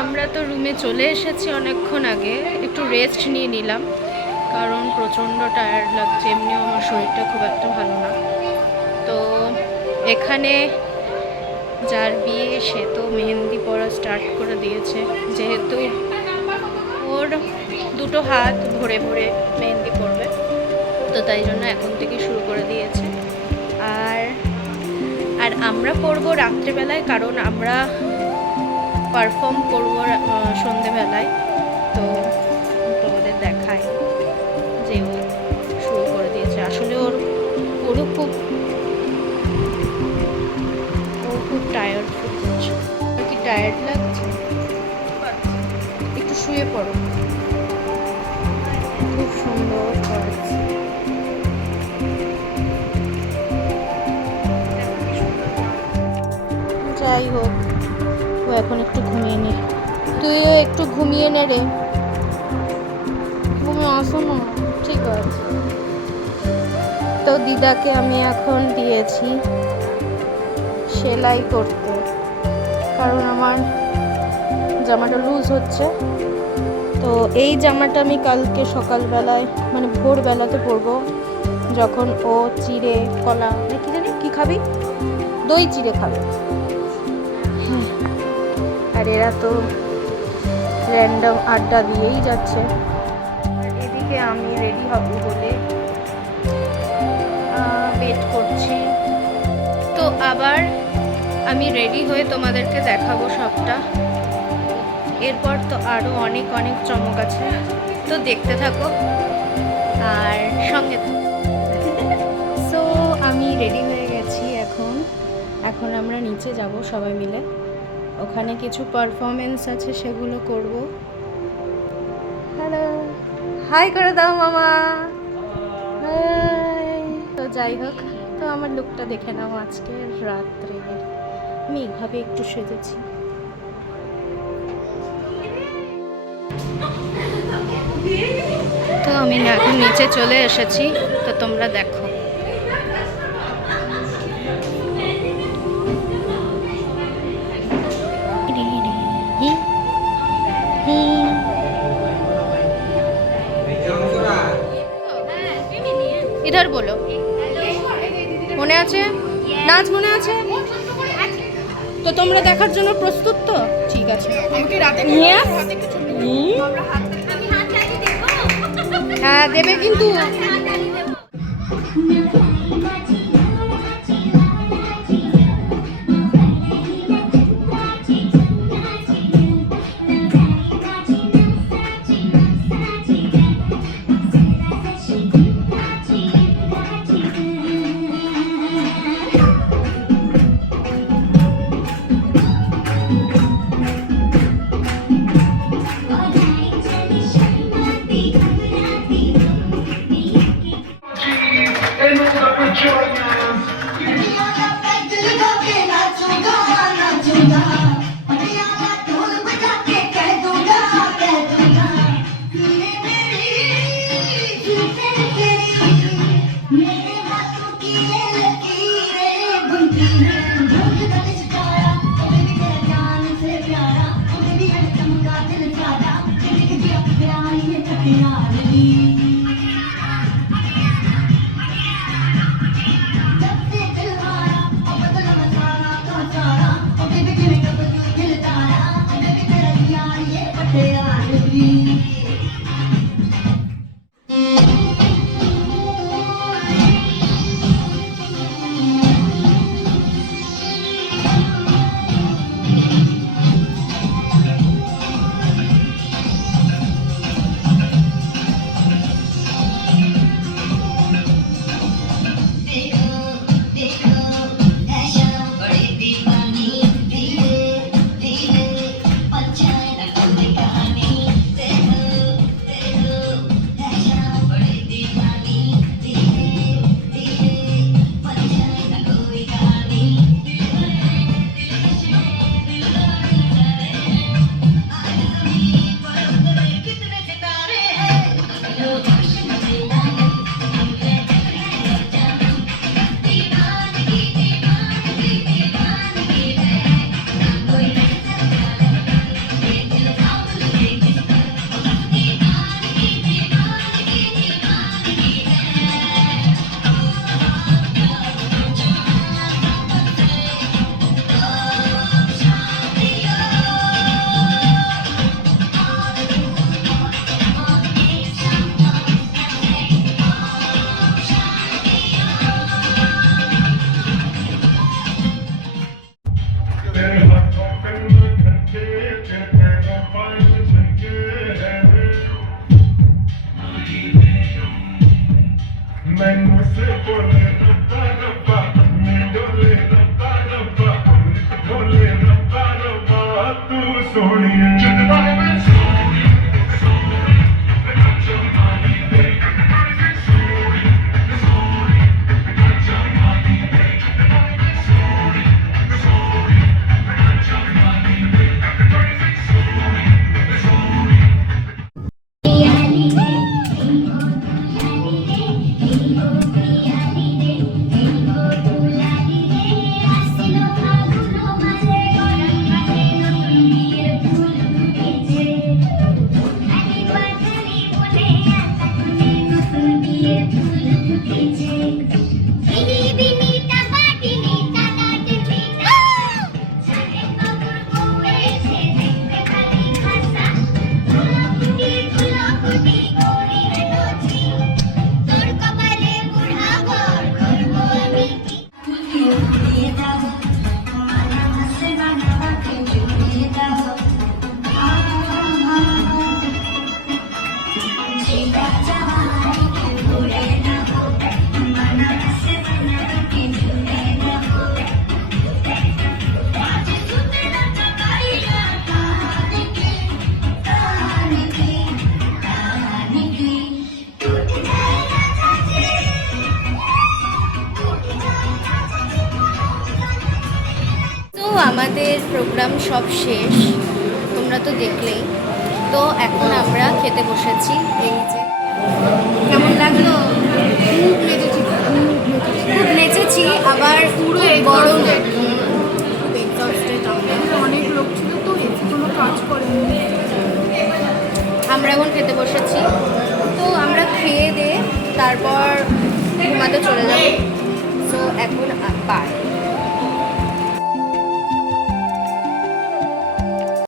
আমরা তো রুমে চলে এসেছি অনেকক্ষণ আগে, একটু রেস্ট নিয়ে নিলাম কারণ প্রচণ্ড টায়ার্ড লাগছে, এমনিও আমার শরীরটা খুব একটা ভালো না। তো এখানে যার বিয়ে সে তো মেহেন্দি পরা স্টার্ট করে দিয়েছে, যেহেতু ওর দুটো হাত ভরে ভরে মেহেন্দি পরবে, তো তাই জন্য এখন থেকে শুরু করে দিয়েছে। আর আর আমরা পরবো রাত্রেবেলায়, কারণ আমরা পারফর্ম করবো সন্ধেবেলায়। তো তোমাদের দেখায় যে ও শুরু করে দিয়েছে। আসলে ওরও খুব টায়ার্ড ফিল করছে। কি টায়ার্ড লাগছে? একটু শুয়ে পড়ো। খুব সুন্দর করেছে। যাই হোক, ও এখন একটু ঘুমিয়ে নে। তুইও একটু ঘুমিয়ে নে রে, ঘুমিয়ে আসো না। ঠিক আছে। তো দিদাকে আমি এখন দিয়েছি সেলাই করতে, কারণ আমার জামাটা লুজ হচ্ছে। তো এই জামাটা আমি কালকে সকালবেলায় মানে ভোরবেলাতে পরবো, যখন ও চিড়ে কলা কি জানি কি খাবি, দই চিড়ে খাবে। আর এরা তো র্যান্ডম আড্ডা দিয়েই যাচ্ছে। এদিকে আমি রেডি হব বলে ওয়েট করছি। তো আবার আমি রেডি হয়ে তোমাদেরকে দেখাবো সবটা। এরপর তো আরও অনেক অনেক চমক আছে, তো দেখতে থাকো আর সঙ্গে থাকো। সো আমি রেডি হয়ে গেছি। এখন আমরা নিচে যাব সবাই মিলে, ওখানে কিছু পারফরমেন্স আছে সেগুলো করব। হ্যালো, হাই করে দাও মামা। হাই। তো যাই হোক, তো আমার লুকটা দেখে নাও। আজকে রাত্রে আমি এইভাবে একটু সেজেছি। তো আমি এখন নিচে চলে এসেছি, তো তোমরা দেখো। ইধার বলো, মনে আছে? নাচ মনে আছে তো? তোমরা দেখার জন্য প্রস্তুত তো? ঠিক আছে। হ্যাঁ দেবে কিন্তু। আমাদের প্রোগ্রাম সব শেষ, তোমরা তো দেখলেই। তো এখন আমরা খেতে বসেছি। এই যে কেমন লাগলো? খুব নেচেছি, আবার পুরো গরম, খুব এক্সস্টেড। অনেক লোক ছিল তো কোনো কাজ করেনি। আমরা এখন খেতে বসেছি, তো আমরা খেয়ে দিয়ে তারপর ঘুমাতে চলে যাবো। তো এখন বাই।